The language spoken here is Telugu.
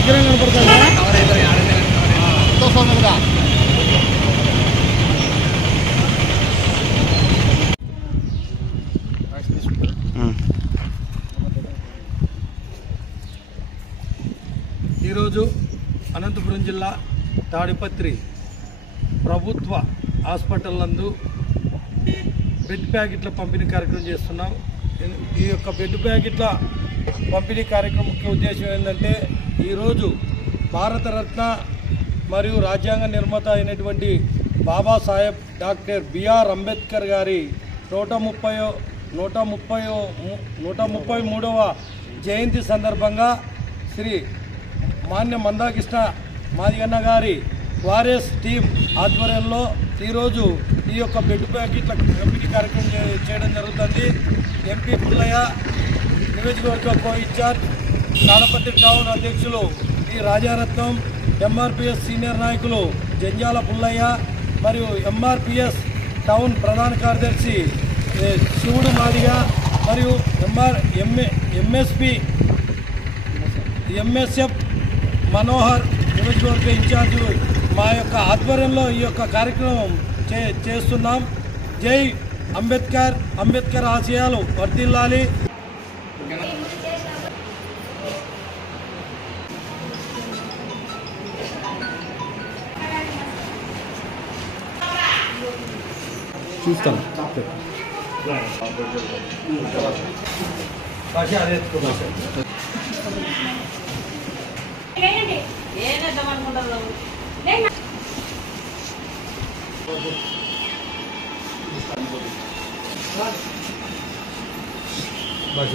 విగ్రహం కనపడుతుందా? ఈరోజు అనంతపురం జిల్లా తాడిపత్రి ప్రభుత్వ హాస్పిటల్ నందు బెడ్ ప్యాకెట్ల పంపిణీ కార్యక్రమం చేస్తున్నాం. ఈ యొక్క బెడ్ ప్యాకెట్ల పంపిణీ కార్యక్రమం ముఖ్య ఉద్దేశం ఏంటంటే, ఈరోజు భారతరత్న మరియు రాజ్యాంగ నిర్మాత అయినటువంటి బాబాసాహెబ్ డాక్టర్ బిఆర్ అంబేద్కర్ గారి 133వ జయంతి సందర్భంగా శ్రీ మాన్య మందాకృష్ణ మాదిగన్న గారి వారియస్ టీం ఆధ్వర్యంలో ఈరోజు ఈ యొక్క బెడ్ ప్యాకెట్ల పంపిణీ కార్యక్రమం చేయడం జరుగుతుంది. ఎంపీ పుల్లయ్య, నియోజకవర్గ కో ఇన్ఛార్జ్ తాడపత్రి టౌన్ అధ్యక్షులు టి రాజారత్నం, ఎంఆర్పిఎస్ సీనియర్ నాయకులు జంజాల పుల్లయ్య మరియు ఎంఆర్పిఎస్ టౌన్ ప్రధాన కార్యదర్శి శివుడు మాదిగ మరియు ఎంఎస్ఎఫ్ మనోహర్ నియోజకవర్గ ఇన్ఛార్జి మా యొక్క ఆధ్వర్యంలో ఈ యొక్క కార్యక్రమం చేస్తున్నాం. జై అంబేద్కర్, అంబేద్కర్ ఆశయాలు వర్ధిల్లాలి. చూస్తాను భాష అదే భాష భాష